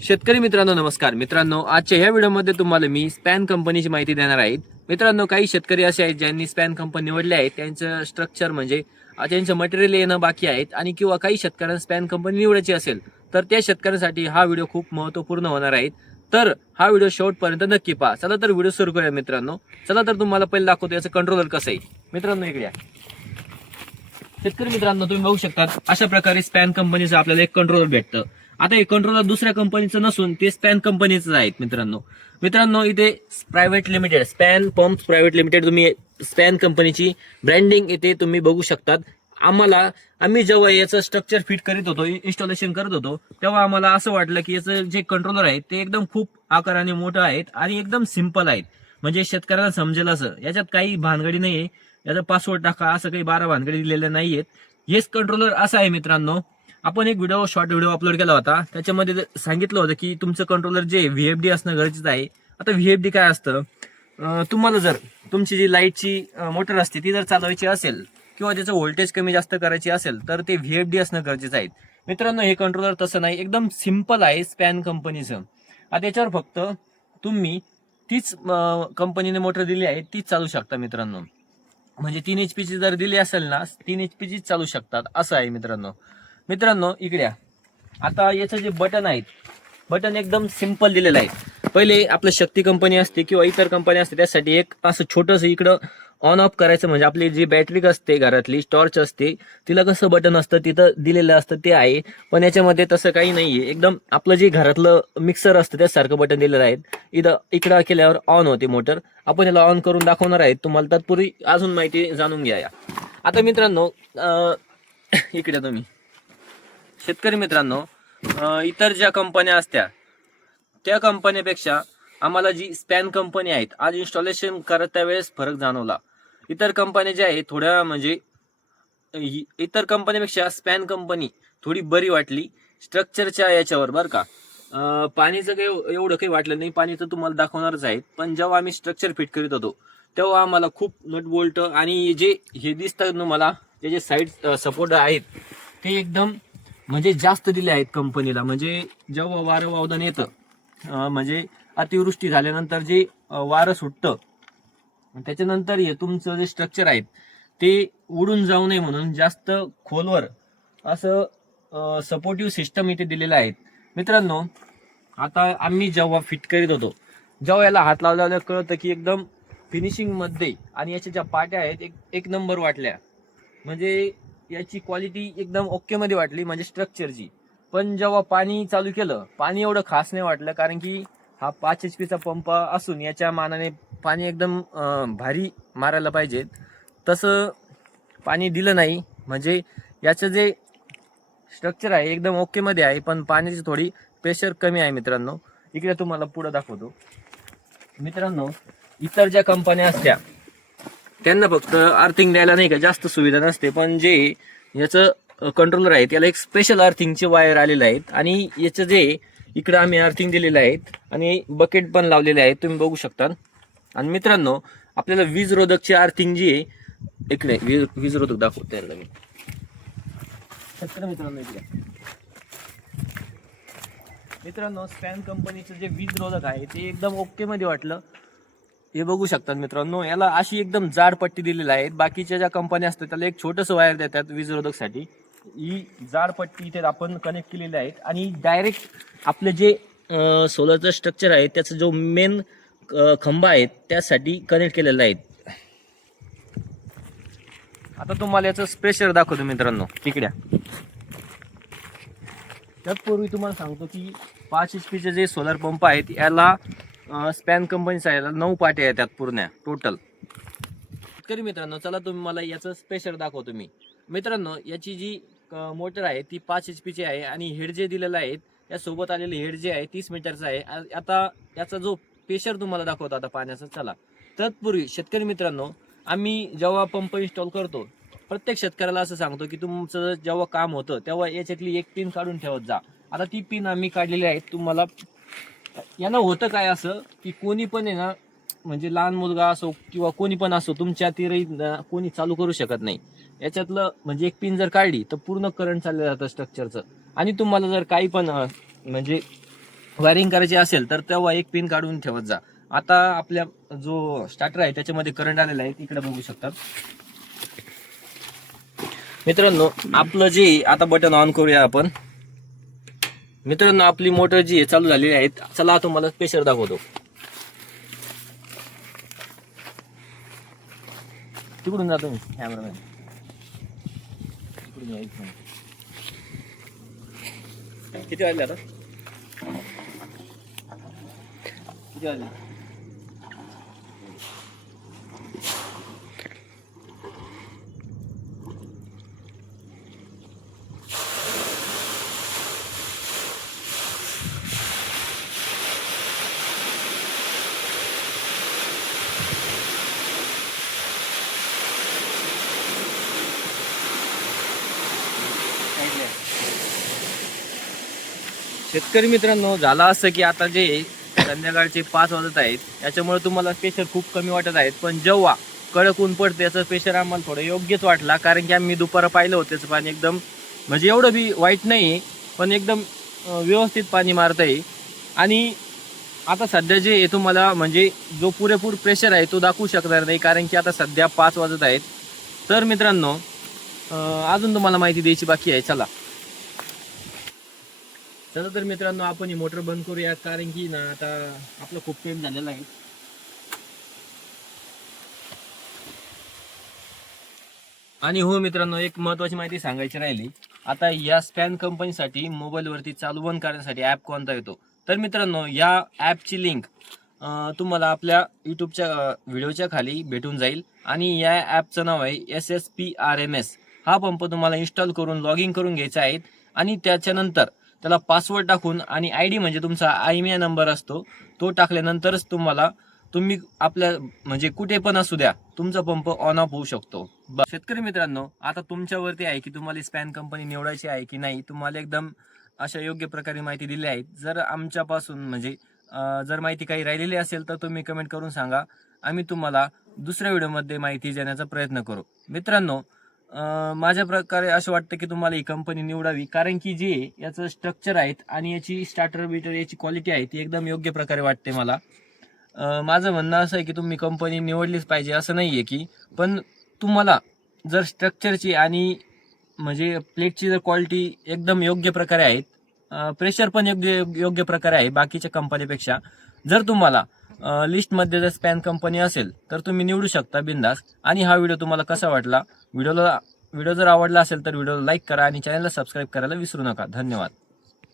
शेतकरी मित्रांनो नमस्कार मित्रांनो, आजच्या ह्या व्हिडिओमध्ये तुम्हाला मी स्पॅन कंपनीची माहिती देणार आहे. मित्रांनो, काही शेतकरी असे आहेत ज्यांनी स्पॅन कंपनी निवडले आहे. त्यांचं स्ट्रक्चर म्हणजे त्यांचं मटेरियल येणं बाकी आहेत आणि किंवा काही शेतकऱ्यांना स्पॅन कंपनी निवडायची असेल तर त्या शेतकऱ्यांसाठी हा व्हिडिओ खूप महत्त्वपूर्ण होणार आहे. तर हा व्हिडिओ शेवटपर्यंत नक्की पहा. चला तर व्हिडिओ सुरू करूया मित्रांनो. चला तर तुम्हाला पहिले दाखवतो याचं कंट्रोलर कसं आहे. मित्रांनो इकडे या. शेतकरी मित्रांनो, तुम्ही बघू शकता अशा प्रकारे स्पॅन कंपनीचं आपल्याला एक कंट्रोलर भेटतं. आता हे कंट्रोलर दुसऱ्या कंपनीचं नसून ते स्पॅन कंपनीचं आहेत. मित्रांनो इथे private limited span pumps private limited तुम्ही स्पॅन कंपनीची ब्रँडिंग इथे तुम्ही बघू शकतात. आम्ही जेव्हा याचं स्ट्रक्चर फिट करीत होतो, इन्स्टॉलेशन करत होतो, तेव्हा आम्हाला असं वाटलं की याचं जे कंट्रोलर आहे ते एकदम खूप आकाराने मोठं आहेत आणि एकदम सिंपल आहेत. म्हणजे शेतकऱ्याला समजेल असं, याच्यात काही भानगडी नाहीये. याचा पासवर्ड टाका असं काही 12 भानगडी दिलेल्या नाहीयेत. हेच कंट्रोलर असं आहे मित्रांनो. आपण एक शॉर्ट व्हिडिओ अपलोड केला होता, त्याच्यामध्ये सांगितलं होतं की तुमचं कंट्रोलर जे व्हीएफडी असणं गरजेचं आहे. आता व्हीएफडी काय असतं, तुम्हाला जर तुमची जी लाईटची मोटर असते ती जर चालवायची असेल किंवा त्याचं व्होल्टेज कमी जास्त करायची असेल तर ते व्हीएफडी असणं गरजेचं आहे. मित्रांनो, हे कंट्रोलर तसं नाही, एकदम सिंपल आहे स्पॅन कंपनीचं. आता याच्यावर फक्त तुम्ही तीच कंपनीने मोटर दिली आहे तीच चालू शकता मित्रांनो. म्हणजे 3 HP ची जर दिली असेल ना, 3 HP ची चालू शकतात असं आहे मित्रांनो इकडे आता याचं जे बटन आहेत, बटन एकदम सिंपल दिलेलं आहे. पहिले आपलं शक्ती कंपनी असते किंवा इतर कंपनी असते त्यासाठी एक असं छोटंसं इकडं ऑन ऑफ करायचं, म्हणजे आपली जी बॅटरी असते घरातली टॉर्च असते तिला कसं बटन असतं तिथं दिलेलं असतं ते आहे. पण याच्यामध्ये तसं काही नाहीये, एकदम आपलं जे घरातलं मिक्सर असतं त्यासारखं बटन दिलेलं आहे. इकडं केल्यावर ऑन होते मोटर. आपण याला ऑन करून दाखवणार आहे तुम्हाला. तत्पूर्वी अजून माहिती जाणून घ्या. आता मित्रांनो इकडे तुम्ही शेतकरी मित्रांनो, इतर ज्या कंपन्या असत्या त्या कंपन्यापेक्षा आम्हाला जी स्पॅन कंपनी आहेत आज इन्स्टॉलेशन करत त्यावेळेस फरक जाणवला. इतर कंपन्या ज्या आहेत थोड्या म्हणजे इतर कंपनीपेक्षा स्पॅन कंपनी थोडी बरी वाटली स्ट्रक्चरच्या याच्यावर बरं का. पाणीचं काही एवढं काही वाटलं नाही, पाणी तर तुम्हाला दाखवणारच आहे. पण जेव्हा आम्ही स्ट्रक्चर फिट करीत होतो तेव्हा आम्हाला खूप नट बोल्ट आणि जे हे दिसतात ना मला, जे जे साईड सपोर्ट आहेत ते एकदम म्हणजे जास्त दिले आहेत कंपनीला. म्हणजे जेव्हा वारं वावदान येतं, म्हणजे अतिवृष्टी झाल्यानंतर जे वारं सुटतं त्याच्यानंतर हे तुमचं जे स्ट्रक्चर आहे ते उडून जाऊ नये म्हणून जास्त खोलवर असं सपोर्टिव्ह सिस्टम इथे दिलेलं आहे मित्रांनो. आता आम्ही जेव्हा फिट करीत होतो जेव्हा याला हात लावल्यावर कळतं की एकदम फिनिशिंग मध्ये आणि याच्या ज्या पाट्या आहेत एक नंबर वाटल्या. म्हणजे याची क्वालिटी एकदम ओके मध्ये वाटली म्हणजे स्ट्रक्चरची. पण जेव्हा पाणी चालू केलं पाणी एवढं खास नाही वाटलं, कारण की हा 5 HP चा पंप असून याच्या मानाने पाणी एकदम भारी मारायला पाहिजे तसं पाणी दिलं नाही. म्हणजे याचं जे स्ट्रक्चर आहे एकदम ओके मध्ये आहे पण पाण्याची थोडी प्रेशर कमी आहे मित्रांनो. इकडे तुम्हाला पुढे दाखवतो मित्रांनो. इतर ज्या कंपन्या असत्या त्यांना फक्त अर्थिंग द्यायला नाही का जास्त सुविधा नसते, पण जे याचं कंट्रोलर आहे त्याला एक स्पेशल अर्थिंगचे वायर आलेले आहेत आणि याचं जे इकडे आम्ही अर्थिंग दिलेलं आहेत आणि बकेट पण लावलेले आहेत तुम्ही बघू शकता. आणि मित्रांनो, आपल्याला वीज रोधकची अर्थिंग जी आहे इकडे वीज रोधक दाखवतो यांना मी. मित्रांनो इकडे मित्रांनो स्पॅन कंपनीचं जे वीज रोधक आहे ते एकदम ओके मध्ये वाटलं. हे बघू शकतात मित्रांनो, याला अशी एकदम जाड पट्टी दिलेली आहे. बाकीच्या ज्या कंपन्या असतात त्याला एक छोटंसं वायर देतात वीज रोधकसाठी. ही जाड पट्टी इथे आपण कनेक्ट केलेली आहे आणि डायरेक्ट आपले जे सोलरचं स्ट्रक्चर आहे त्याचा जो मेन खंबा आहे त्यासाठी कनेक्ट केलेला आहे. आता तुम्हाला याचं स्पेशर दाखवतो मित्रांनो तिकड्या. त्यापूर्वी तुम्हाला सांगतो की 5 HP चे जे सोलर पंप आहेत याला स्पॅन कंपनीचा याला 9 पाट्या येतात पूर्ण टोटल. तरी मित्रांनो चला तुम्ही मला याचं स्पेशर दाखवतो मी. मित्रांनो, याची जी मोटर आहे ती 5 HP ची आहे आणि हेड जे दिलेलं आहे यासोबत आलेले हेड जे आहे 30 मीटरचं आहे. आता याचा जो प्रेशर तुम्हाला दाखवतो आता पाण्याचा. चला तत्पूर्वी शेतकरी मित्रांनो, आम्ही जेव्हा पंप इन्स्टॉल करतो प्रत्येक शेतकऱ्याला असं सांगतो की तुमचं जेव्हा काम होतं तेव्हा याच्यातली एक पिन काढून ठेवत जा. आता ती पिन आम्ही काढलेली आहे. तुम्हाला यांना होतं काय असं की कोणी पण आहे ना, म्हणजे लहान मुलगा असो किंवा कोणी पण असो तुमच्या तिरही कोणी चालू करू शकत नाही. याच्यातलं म्हणजे एक पिन जर काढली तर पूर्ण करंट चाललं जातं स्ट्रक्चरचं. आणि तुम्हाला जर काही पण म्हणजे वायरिंग करायची असेल तर तेव्हा एक पिन काढून ठेवत जा. आता आपल्या जो स्टार्टर आहे त्याच्यामध्ये करंट आलेला आहे, इकडे बघू शकतात मित्रांनो. आपलं जे आता बटन ऑन करूया आपण. मित्रांनो आपली मोटर जी आहे चालू झालेली आहे. चला तुम्हाला प्रेशर दाखवतो. तिकडून जातो मी कॅमेरामॅन, तिकडून यायचं. किती वाजले आता? किती वाजले? शेतकरी मित्रांनो, झालं असं की आता जे संध्याकाळचे 5 वाजत आहेत, याच्यामुळे तुम्हाला प्रेशर खूप कमी वाटत आहेत. पण जेव्हा कडक ऊन पडते याचं प्रेशर आम्हाला थोडं योग्यच वाटला, कारण की आम्ही दुपारा पाहिलं होतं त्याचं पाणी एकदम म्हणजे एवढं बी वाईट नाही, पण एकदम व्यवस्थित पाणी मारत आहे. आणि आता सध्या जे आहे तुम्हाला म्हणजे जो पुरेपूर प्रेशर आहे तो दाखवू शकणार नाही, कारण की आता सध्या 5 वाजत आहेत. तर मित्रांनो अजून तुम्हाला माहिती द्यायची बाकी आहे. चला तर मित्रांनो आपण ही मोटर बंद करूया, कारण की ना आता आपलं खूप टाइम झालेला आहे. आणि हो मित्रांनो, एक महत्त्वाची माहिती सांगायची राहिली. आता या स्पॅन कंपनीसाठी मोबाईलवरती चालू बंद करण्यासाठी ॲप कोणता येतो? तर मित्रांनो या ॲपची लिंक तुम्हाला आपल्या यूट्यूबच्या व्हिडिओच्या खाली भेटून जाईल. आणि या ॲपचं नाव आहे SSPRMS. हा पंप तुम्हाला इन्स्टॉल करून लॉग इन करून घ्यायचा आहे. आणि त्याच्यानंतर त्याला पासवर्ड टाकून आणि ID म्हणजे तुमचा IMEI नंबर असतो, तो टाकल्यानंतरच तुम्ही आपल्या म्हणजे कुठे पण असू द्या तुमचा पंप ऑन ऑफ होऊ शकतो. शेतकरी मित्रांनो, आता तुमच्यावरती आहे की तुम्हाला स्पॅन कंपनी निवडायची आहे की नाही. तुम्हाला एकदम अशा योग्य प्रकारे माहिती दिली आहे. जर आमच्यापासून म्हणजे जर माहिती काही राहिलेली असेल तर तुम्ही कमेंट करून सांगा. आम्ही तुम्हाला दुसऱ्या व्हिडिओमध्ये माहिती देण्याचा प्रयत्न करू. मित्रांनो माझ्या प्रकारे असं वाटतं की तुम्हाला ही कंपनी निवडावी, कारण की जे याचं स्ट्रक्चर आहेत आणि याची स्टार्टर बीटर याची क्वालिटी आहे ती एकदम योग्य प्रकारे वाटते मला. माझं म्हणणं असं आहे की तुम्ही कंपनी निवडलीच पाहिजे असं नाही आहे की, पण तुम्हाला जर स्ट्रक्चरची आणि म्हणजे प्लेटची जर क्वालिटी एकदम योग्य प्रकारे आहेत, प्रेशर पण योग्य योग्य प्रकारे आहे बाकीच्या कंपनीपेक्षा, जर तुम्हाला लिस्टमध्ये जर स्पॅन कंपनी असेल तर तुम्ही निवडू शकता बिंदास. आणि हा व्हिडिओ तुम्हाला कसा वाटला? व्हिडिओ जर आवडला असेल तर व्हिडिओला लाईक करा आणि चॅनलला सबस्क्राईब करायला विसरू नका. धन्यवाद.